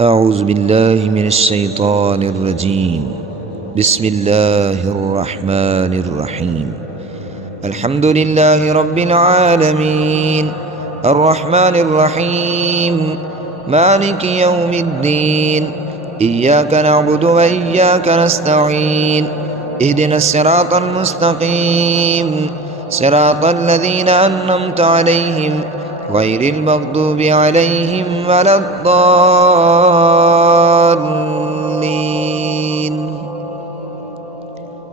أعوذ بالله من الشيطان الرجيم. بسم الله الرحمن الرحيم. الحمد لله رب العالمين الرحمن الرحيم مالك يوم الدين. إياك نعبد وإياك نستعين. اهدنا الصراط المستقيم صراط الذين أنعمت عليهم غير المغضوب عليهم ولا الضالين.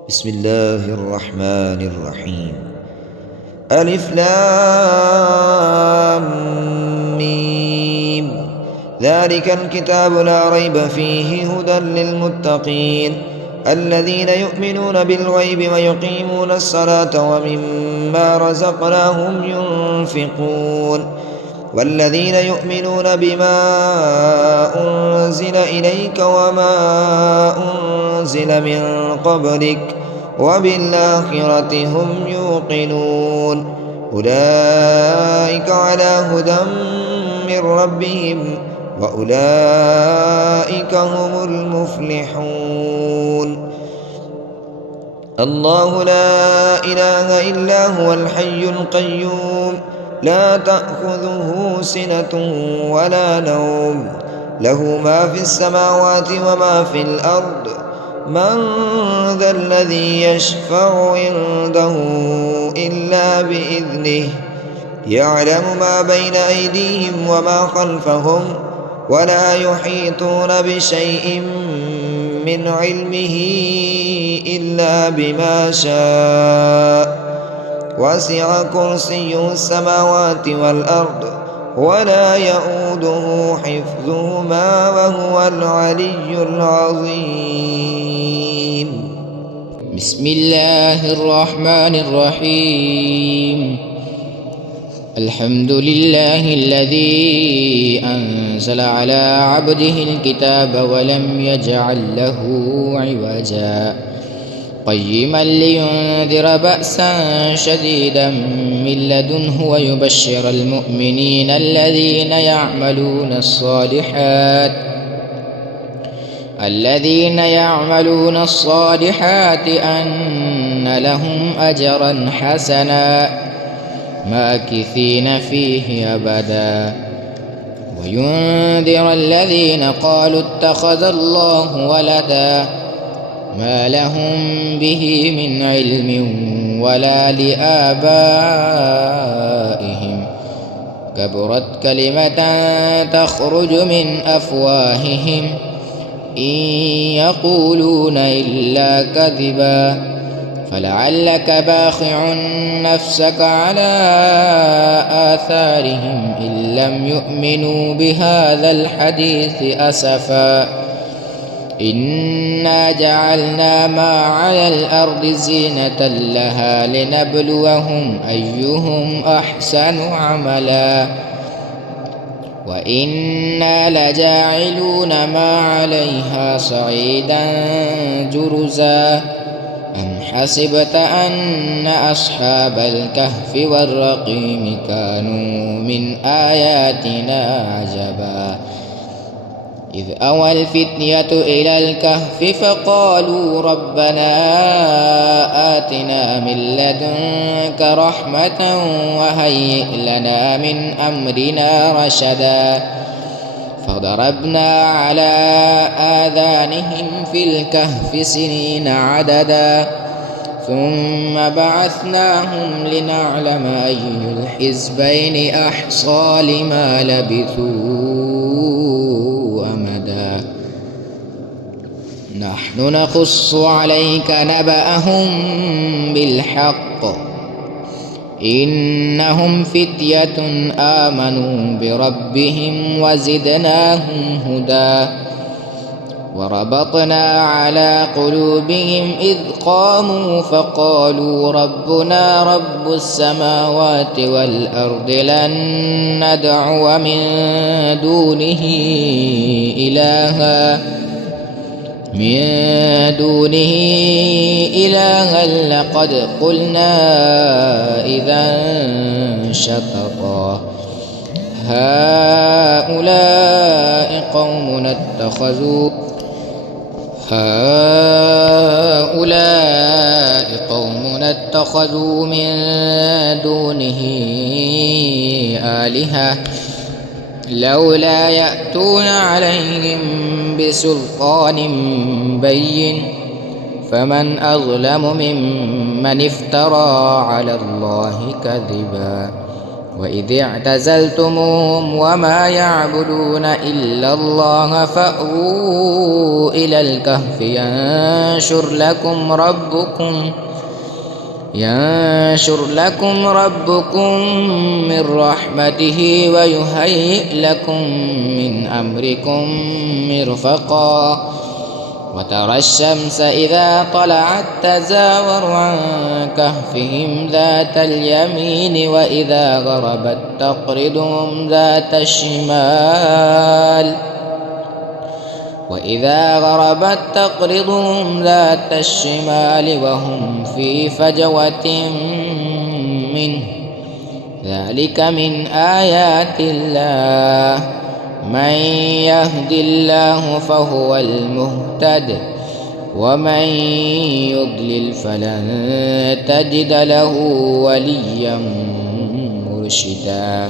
بسم الله الرحمن الرحيم. ألف لام ميم. ذلك الكتاب لا ريب فيه هدى للمتقين الذين يؤمنون بالغيب ويقيمون الصلاة ومما رزقناهم ينفقون والذين يؤمنون بما أنزل إليك وما أنزل من قبلك وبالآخرة هم يوقنون أولئك على هدى من ربهم وأولئك هم المفلحون. الله لا إله إلا هو الحي القيوم لا تأخذه سنة ولا نوم له ما في السماوات وما في الأرض. من ذا الذي يشفع عنده إلا بإذنه يعلم ما بين أيديهم وما خلفهم ولا يحيطون بشيء من علمه إلا بما شاء وسع كرسيه السماوات والأرض ولا يؤوده حفظهما وهو العلي العظيم. بسم الله الرحمن الرحيم. الحمد لله الذي أنزل على عبده الكتاب ولم يجعل له عوجا قيما لينذر بأسا شديدا من لدنه ويبشر المؤمنين الذين يعملون الصالحات أن لهم أجرا حسنا ماكثين فيه أبدا وينذر الذين قالوا اتخذ الله ولدا ما لهم به من علم ولا لآبائهم كبرت كلمة تخرج من أفواههم إن يقولون إلا كذبا فلعلك باخع نفسك على آثارهم إن لم يؤمنوا بهذا الحديث أسفا إنا جعلنا ما على الأرض زينة لها لنبلوهم أيهم أحسن عملا وإنا لجاعلون ما عليها صعيدا جرزا أم حسبت أن أصحاب الكهف والرقيم كانوا من آياتنا عجبا إذ أوى الفتية إلى الكهف فقالوا ربنا آتنا من لدنك رحمة وهيئ لنا من أمرنا رشدا فضربنا على آذانهم في الكهف سنين عددا ثم بعثناهم لنعلم أي الحزبين أحصى لما لبثوا أمدا نحن نقص عليك نبأهم بالحق إنهم فتية آمنوا بربهم وزدناهم هدى وربطنا على قلوبهم إذ قاموا فقالوا ربنا رب السماوات والأرض لن ندعو من دونه إلها لقد قلنا إذا شططا هؤلاء قوم اتخذوا من دونه آلهة لولا يأتون عليهم بسلطان بين فمن أظلم ممن افترى على الله كذبا وإذ اعتزلتموهم وما يعبدون إلا الله فأووا إلى الكهف ينشر لكم ربكم من رحمته ويهيئ لكم من أمركم مرفقا وترى الشمس إذا طلعت تزاور عن كهفهم ذات اليمين وإذا غربت تقرضهم ذات الشمال وهم في فجوة منه ذلك من آيات الله من يهد الله فهو المهتد ومن يضلل فلن تجد له وليا مرشدا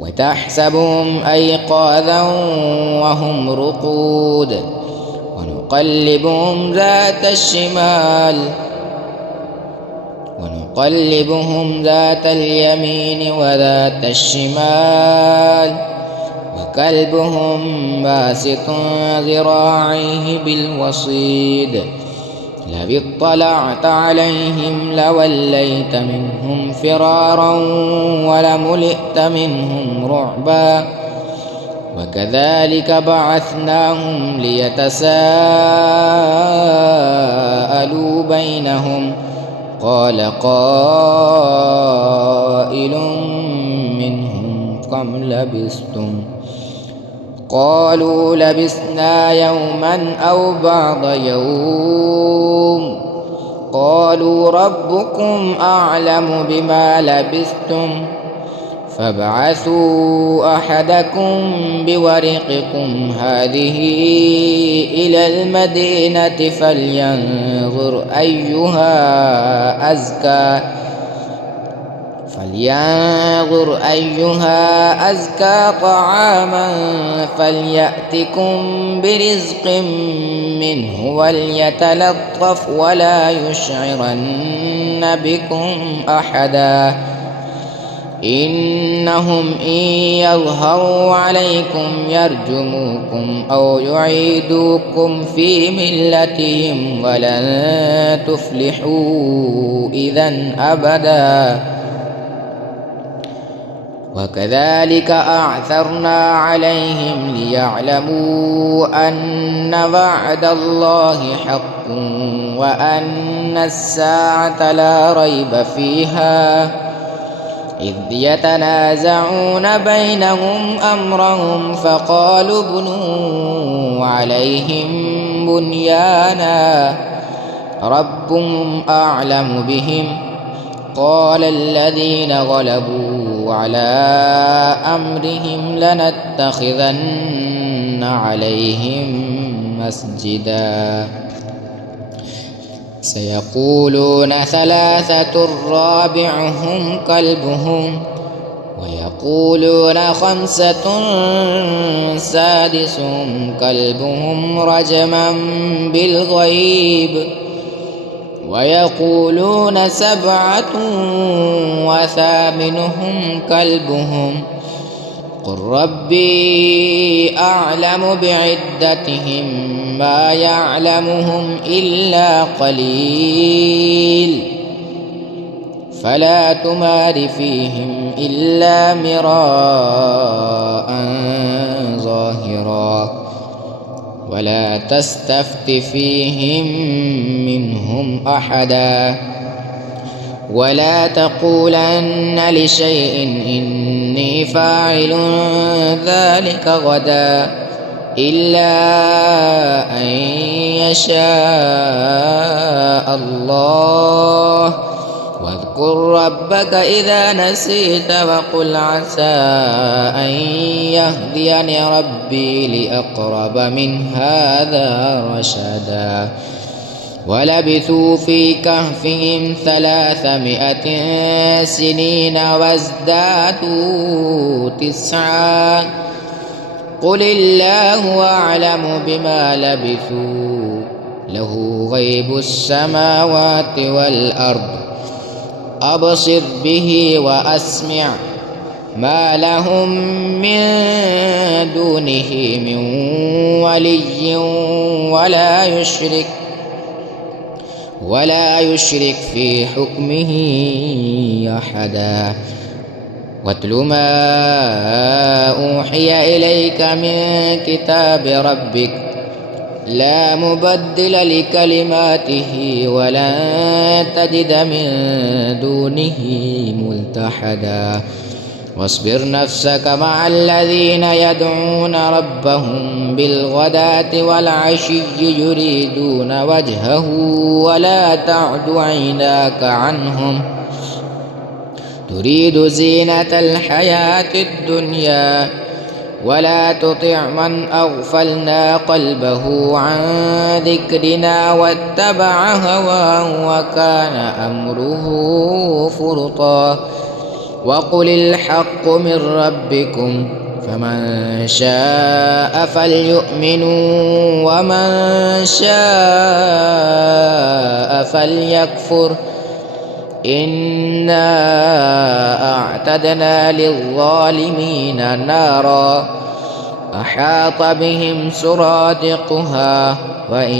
وتحسبهم أيقاظا وهم رقود ونقلبهم ذات اليمين وذات الشمال وكلبهم باسط ذراعيه بالوصيد لو اطلعت عليهم لوليت منهم فرارا ولملئت منهم رعبا وكذلك بعثناهم ليتساءلوا بينهم قال قائل منهم كم لبثتم قالوا لبثنا يوما أو بعض يوم قالوا ربكم أعلم بما لبثتم فابعثوا أحدكم بورقكم هذه إلى المدينة فلينظر أيها أزكى طعاما فليأتكم برزق منه وليتلطف ولا يشعرن بكم أحدا إنهم إن يظهروا عليكم يرجموكم أو يعيدوكم في ملتهم ولن تفلحوا إذا أبدا وكذلك أعثرنا عليهم ليعلموا أن وعد الله حق وأن الساعة لا ريب فيها إذ يتنازعون بينهم أمرهم فقالوا ابنوا عليهم بنيانا ربهم أعلم بهم قال الذين غلبوا على أمرهم لنتخذن عليهم مسجدا سيقولون ثلاثة رابعهم كلبهم ويقولون خمسة سادسهم كلبهم رجما بالغيب ويقولون سبعة وثامنهم كلبهم قل ربي أعلم بعدتهم ما يعلمهم إلا قليل فلا تمار فيهم إلا مراء ظاهرا ولا تستفت فيهم منهم أحدا ولا تقولن لشيء إني فاعل ذلك غدا إلا أن يشاء الله واذكر واذكر ربك إذا نسيت وقل عسى أن يهديني ربي لأقرب من هذا رشدا ولبثوا في كهفهم 300 سنين وازدادوا 9 قل الله أعلم بما لبثوا له غيب السماوات والأرض أبصر به وأسمع ما لهم من دونه من ولي ولا يشرك في حكمه أحدا واتل ما أوحي إليك من كتاب ربك لا مبدل لكلماته ولن تجد من دونه ملتحدا واصبر نفسك مع الذين يدعون ربهم بالغداة والعشي يريدون وجهه ولا تعد عيناك عنهم تريد زينة الحياة الدنيا ولا تطع من أغفلنا قلبه عن ذكرنا واتبع هواه وكان أمره فرطا وقل الحق من ربكم فمن شاء فليؤمنوا ومن شاء فليكفر إنا أعتدنا للظالمين نارا أحاط بهم سرادقها وإن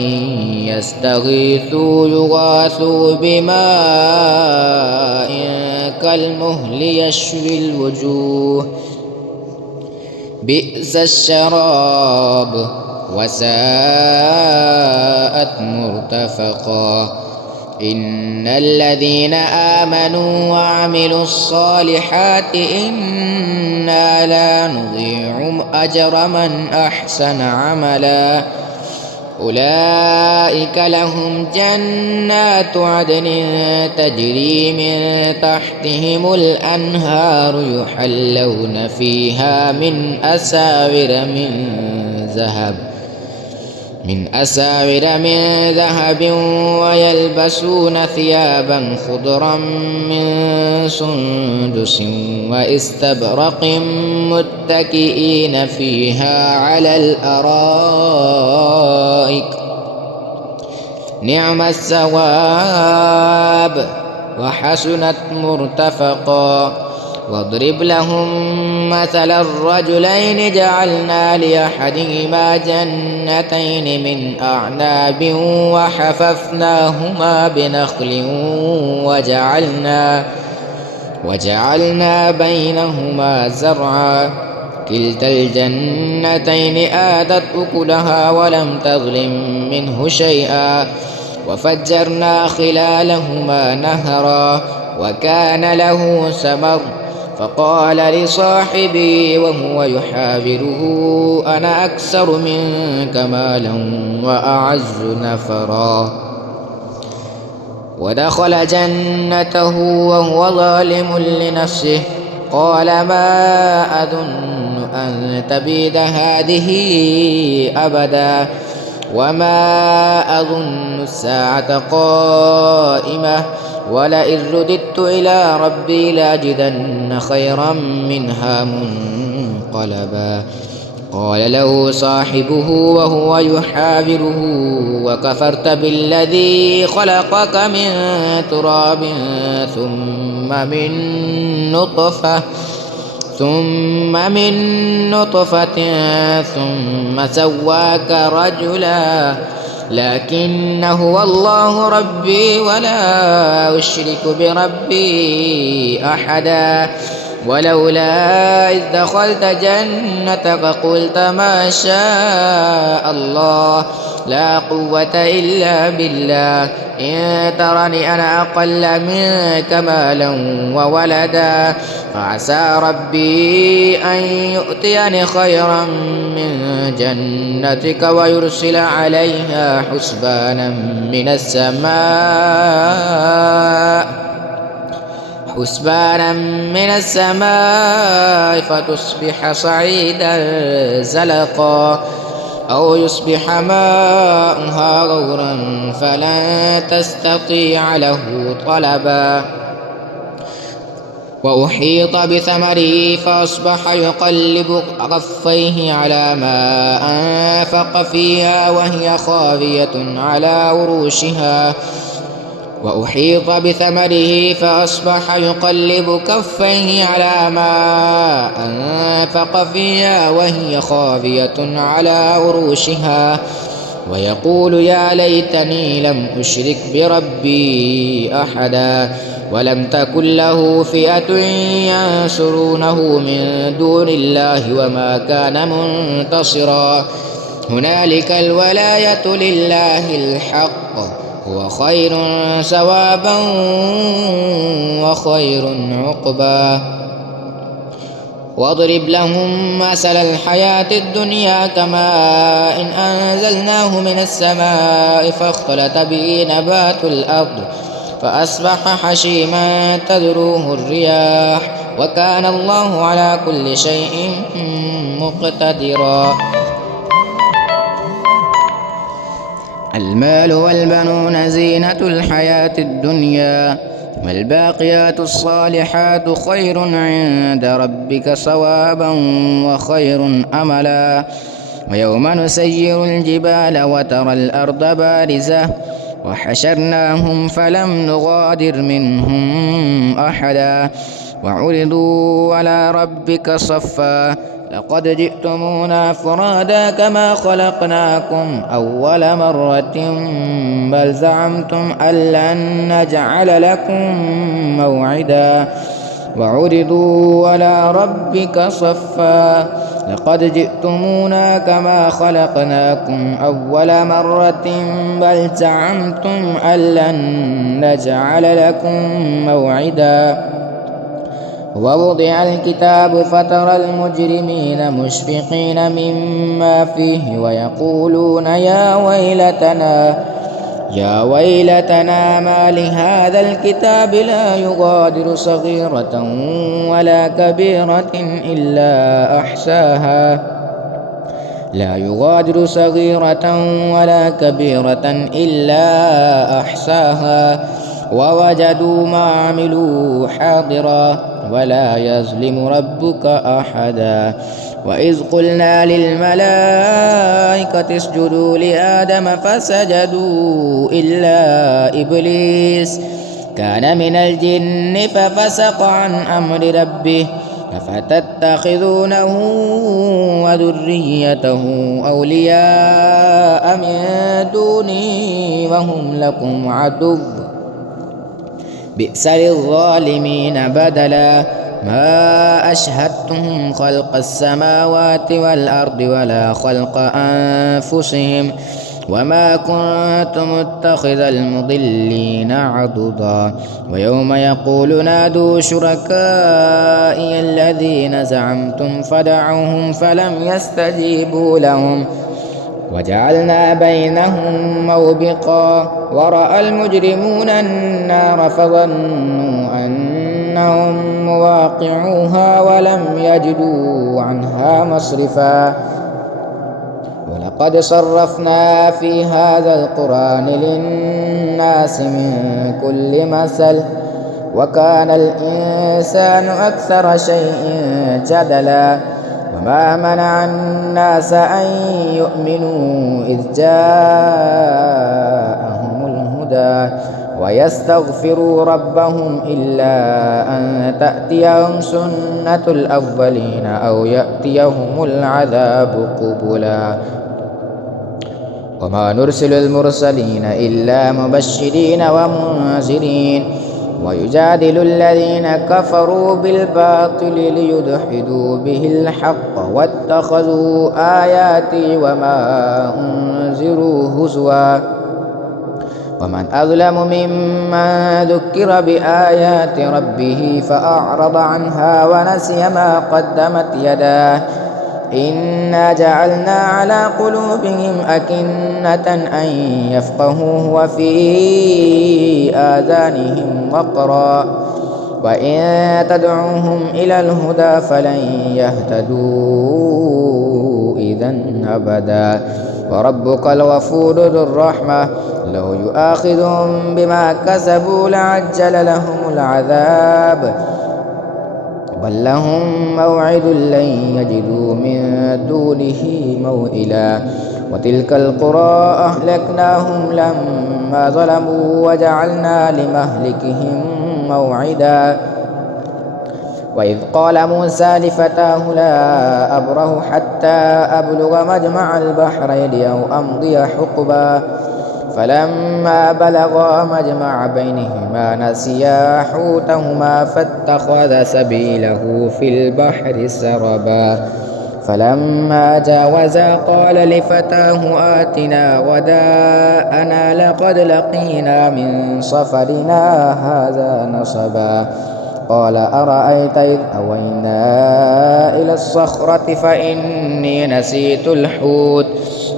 يستغيثوا يغاثوا بماء كالمهل يشوي الوجوه بئس الشراب وساءت مرتفقا إن الذين آمنوا وعملوا الصالحات إنا لا نضيع أجر من أحسن عملا أولئك لهم جنات عدن تجري من تحتهم الأنهار يحلون فيها من أساور من ذهب ويلبسون ثيابا خضرا من سندس واستبرق متكئين فيها على الأرائك نعم الثواب وحسنت مرتفقا واضرب لهم مثل الرجلين جعلنا لأحدهما جنتين من أعناب وحففناهما بنخل وجعلنا بينهما زرعا كلتا الجنتين آتت أكلها ولم تظلم منه شيئا وفجرنا خلالهما نهرا وكان له ثمر فقال لصاحبه وهو يحاوره أنا أكثر منك مالا وأعز نفرا ودخل جنته وهو ظالم لنفسه قال ما أظن أن تبيد هذه أبدا وما أظن الساعة قائمة ولئن رددت إلى ربي لأجدن خيرا منها منقلبا قال له صاحبه وهو يحاوره وكفرت بالذي خلقك من تراب ثم من نطفة ثم سواك رجلا لكن هو الله ربي ولا أشرك بربي أحدا ولولا إذ دخلت جنتك قلت ما شاء الله لا قوة إلا بالله إن ترني أنا أقل منك مالا وولدا فعسى ربي أن يؤتيني خيرا من جنتك ويرسل عليها حسبانا من السماء حسبانا من السماء فتصبح صعيدا زلقا أو يصبح ماؤها غورا فلن تستطيع له طلبا وأحيط بثمره فأصبح يقلب كفيه على ما أنفق فيها وهي خاوية على عروشها وأحيط بثمره فأصبح يقلب كفيه على ما أنفق فيها وهي خاوية على عروشها ويقول يا ليتني لم أشرك بربي أحدا ولم تكن له فئة ينصرونه من دون الله وما كان منتصرا هنالك الولاية لله الحق هو خير ثوابا وخير عقبا واضرب لهم مثل الحياة الدنيا كماء إن أنزلناه من السماء فاختلط به نبات الأرض فأصبح حشيما تذروه الرياح وكان الله على كل شيء مقتدرا المال والبنون زينة الحياة الدنيا والباقيات الصالحات خير عند ربك ثوابا وخير أملا ويوم نسير الجبال وترى الأرض بارزة وحشرناهم فلم نغادر منهم أحدا وعرضوا على ربك صفا لقد جئتمونا فرادا كما خلقناكم أول مرة بل زعمتم أن لن نجعل لكم موعدا وعرضوا على ربك صفا لقد جئتمونا كما خلقناكم أول مرة بل زعمتم أن لن نجعل لكم موعدا ووضع الكتاب فترى المجرمين مشفقين مما فيه ويقولون يا ويلتنا ما لهذا الكتاب لا يغادر صغيرة ولا كبيرة إلا أحساها ووجدوا ما عملوا حاضرا ولا يظلم ربك أحدا وإذ قلنا للملائكة اسجدوا لآدم فسجدوا إلا إبليس كان من الجن ففسق عن أمر ربه أفتتخذونه وذريته أولياء من دوني وهم لكم عدو بئس للظالمين بدلا ما أشهدتهم خلق السماوات والأرض ولا خلق أنفسهم وما كنت متخذ المضلين عضدا ويوم يقول نادوا شركائي الذين زعمتم فدعوهم فلم يستجيبوا لهم وجعلنا بينهم موبقا ورأى المجرمون النار فظنوا أنهم مواقعوها ولم يجدوا عنها مصرفا ولقد صرفنا في هذا القرآن للناس من كل مثل وكان الإنسان أكثر شيء جدلا وما منع الناس أن يؤمنوا إذ جاءهم الهدى ويستغفروا ربهم إلا أن تأتيهم سنة الأولين أو يأتيهم العذاب قبلا وما نرسل المرسلين إلا مبشرين ومنذرين ويجادل الذين كفروا بالباطل ليدحضوا به الحق واتخذوا آياتي وما أنذروا هزوا ومن أظلم ممن ذكر بآيات ربه فأعرض عنها ونسي ما قدمت يداه إنا جعلنا على قلوبهم أكنة أن يفقهوه وفي آذانهم وقرا وإن تدعوهم إلى الهدى فلن يهتدوا إذا أبدا وربك الغفور ذو الرحمة لو يؤاخذهم بما كسبوا لعجل لهم العذاب بل لهم موعد لن يجدوا من دونه موئلا وتلك القرى أهلكناهم لما ظلموا وجعلنا لمهلكهم موعدا وإذ قال موسى لفتاه لا أبره حتى أبلغ مجمع البحرين أو أمضي حقبا فلما بلغا مجمع بينهما نسيا حوتهما فاتخذ سبيله في البحر سربا فلما جاوزا قال لفتاه آتنا غداءنا لقد لقينا من سفرنا هذا نصبا قال أرأيت إذ أوينا إلى الصخرة فإني نسيت الحوت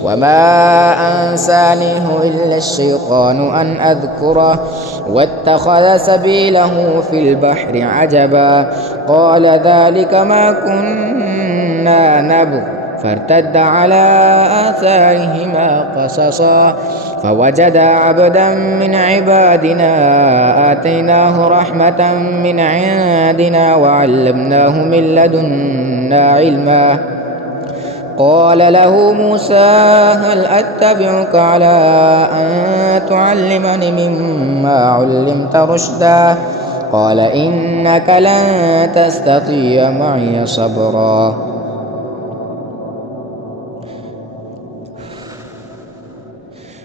وما أنسانيه إلا الشيطان أن أذكره واتخذ سبيله في البحر عجبا قال ذلك ما كنا نبغ فارتد على آثارهما قصصا فوجدا عبدا من عبادنا آتيناه رحمة من عندنا وعلمناه من لدنا علما قال له موسى هل أتبعك على أن تعلمني مما علمت رشدا قال إنك لن تستطيع معي صبرا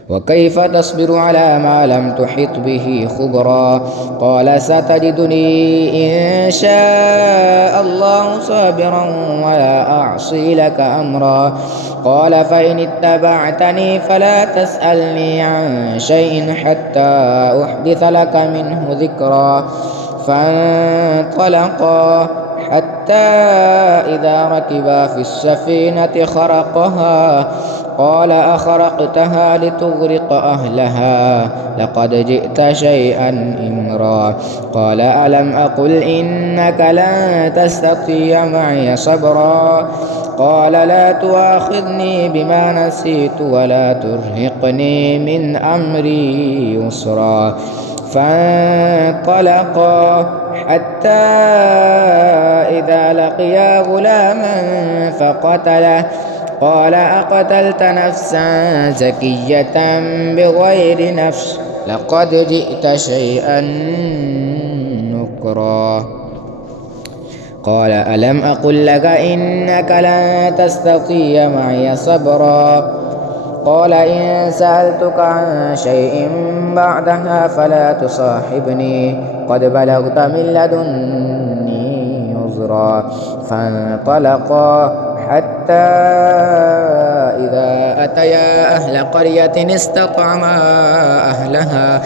وكيف تصبر على ما لم تحط به خبرا قال ستجدني إن شاء الله صابرا ولا أعصي لك أمرا قال فإن اتبعتني فلا تسألني عن شيء حتى أحدث لك منه ذكرا فانطلقا حتى إذا ركبا في السفينة خرقها قال أخرقتها لتغرق أهلها لقد جئت شيئا إمرا قال ألم أقل إنك لن تستطيع معي صبرا قال لا تؤاخذني بما نسيت ولا ترهقني من أمري يسرا فانطلقا حتى إذا لقيا غلاما فقتله قال أقتلت نفسا زكية بغير نفس لقد جئت شيئا نكرا قال ألم أقل لك إنك لن تستطيع معي صبرا قال إن سألتك عن شيء بعدها فلا تصاحبني قد بلغت من لدني عذرا فانطلقا حتى إذا أتيا أهل قرية استطعما أهلها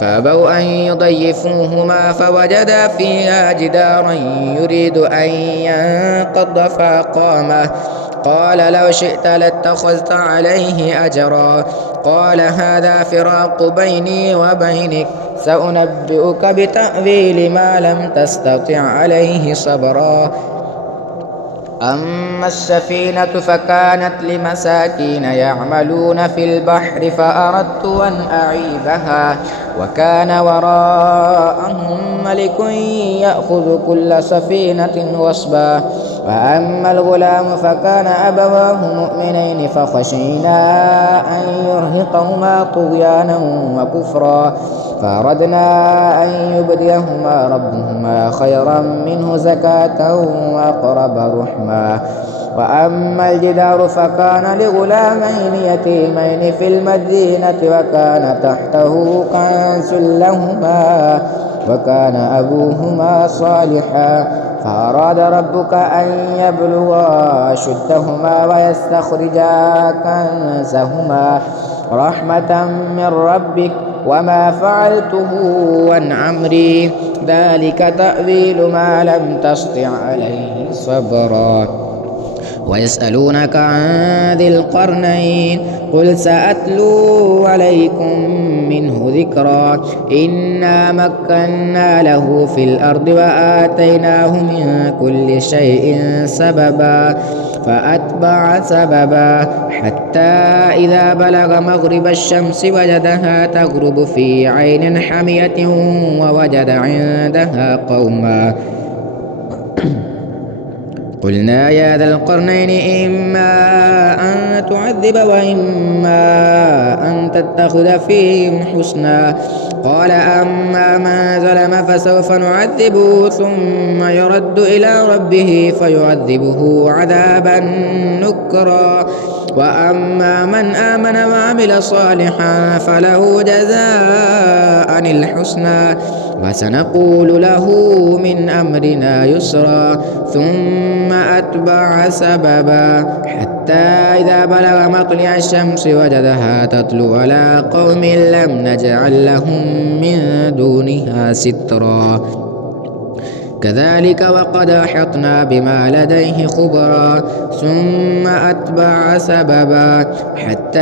فأبوا أن يضيفوهما فوجدا فيها جدارا يريد أن ينقض فأقامه قال لو شئت لاتخذت عليه أجرا قال هذا فراق بيني وبينك سأنبئك بتأويل ما لم تستطع عليه صبرا أما السفينة فكانت لمساكين يعملون في البحر فأردت أن أعيبها وكان وراءهم ملك يأخذ كل سفينة غصبا وأما الغلام فكان أبواه مؤمنين فخشينا أن يرهقهما طغيانا وكفرا فأردنا أن يبديهما ربهما خيرا منه زكاة وأقرب رحما وأما الجدار فكان لغلامين يتيمين في المدينة وكان تحته كنز لهما وكان أبوهما صالحا فأراد ربك أن يبلغا أشدهما ويستخرجا كنزهما رحمة من ربك وما فعلته عن أمري ذلك تأويل ما لم تسطع عليه صبرا ويسألونك عن ذي القرنين قل سأتلو عليكم منه ذكرا إنا مكنا له في الأرض وآتيناه من كل شيء سببا فأتبع سببا حتى إذا بلغ مغرب الشمس وجدها تغرب في عين حمية ووجد عندها قوما قلنا يا ذا القرنين إما أن تعذب وإما أن تتخذ فيهم حسنا قال أما من ظلم فسوف نعذبه ثم يرد إلى ربه فيعذبه عذابا نكرا وأما من آمن وعمل صالحا فله جزاء الحسنى وسنقول له من أمرنا يسرا ثم أتبع سببا حتى إذا بلغ مطلع الشمس وجدها تطلع على قوم لم نجعل لهم من دونها سترا كذلك وقد أحطنا بما لديه خبرا ثم أتبع سببا حتى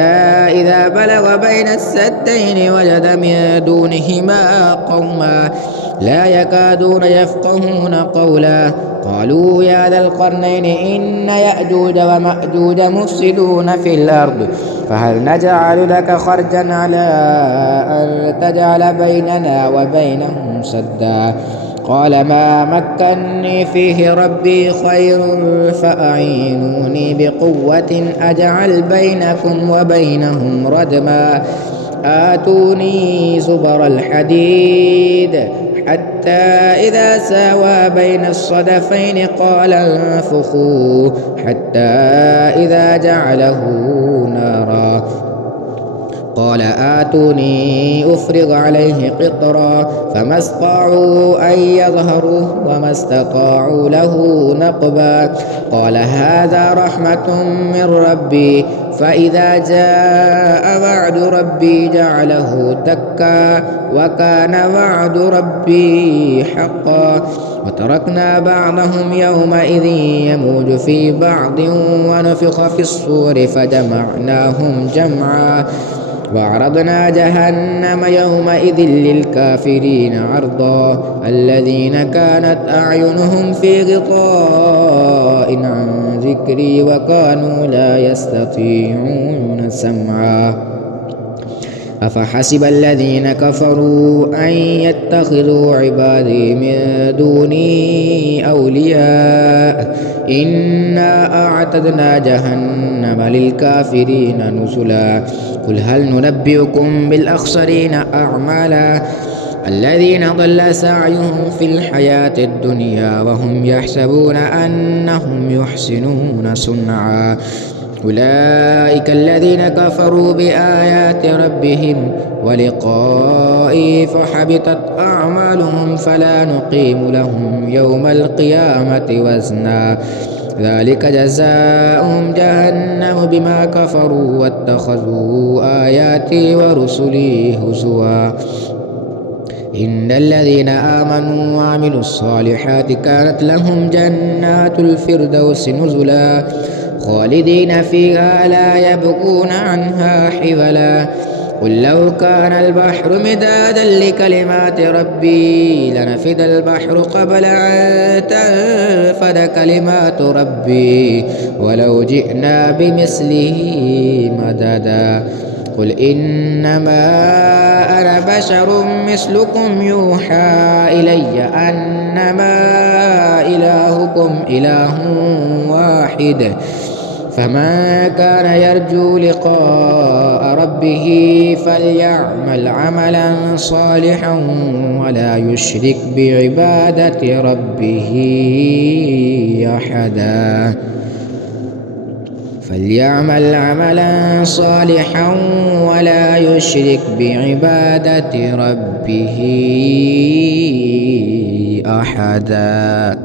إذا بلغ بين السدين وجد من دونهما قوما لا يكادون يفقهون قولا قالوا يا ذا القرنين إن يأجوج ومأجوج مفسدون في الأرض فهل نجعل لك خرجا على أن تجعل بيننا وبينهم سدا قال ما مكني فيه ربي خير فأعينوني بقوة أجعل بينكم وبينهم ردما آتوني زبر الحديد حتى إذا ساوى بين الصدفين قال انفخوا حتى إذا جعله نارا قال آتوني أفرغ عليه قطرا فما استطاعوا أن يظهروه وما استطاعوا له نقبا قال هذا رحمة من ربي فإذا جاء وعد ربي جعله دكا وكان وعد ربي حقا وتركنا بعضهم يومئذ يموج في بعض ونفخ في الصور فجمعناهم جمعا وعرضنا جهنم يومئذ للكافرين عرضا الذين كانت أعينهم في غطاء عن ذكري وكانوا لا يستطيعون سمعا أفحسب الذين كفروا أن يتخذوا عبادي من دوني أولياء إنا أعتدنا جهنم للكافرين نزلا قل هل ننبئكم بالأخسرين أعمالا الذين ضل سعيهم في الحياة الدنيا وهم يحسبون أنهم يحسنون صنعا أولئك الذين كفروا بآيات ربهم ولقائه فحبطت أعمالهم فلا نقيم لهم يوم القيامة وزنا ذلك جزاؤهم جهنم بما كفروا واتخذوا آياتي ورسلي هزوا إن الذين آمنوا وعملوا الصالحات كانت لهم جنات الفردوس نزلا خالدين فيها لا يبغون عنها حولا قل لو كان البحر مدادا لكلمات ربي لنفد البحر قبل أن تنفد كلمات ربي ولو جئنا بمثله مددا قل إنما أنا بشر مثلكم يوحى إلي أنما إلهكم إله واحد فمن كان يرجو لقاء ربه فليعمل عملا صالحا ولا يشرك بعبادة ربه أحدا فليعمل عملا صالحا ولا يشرك بعبادة ربه أحدا.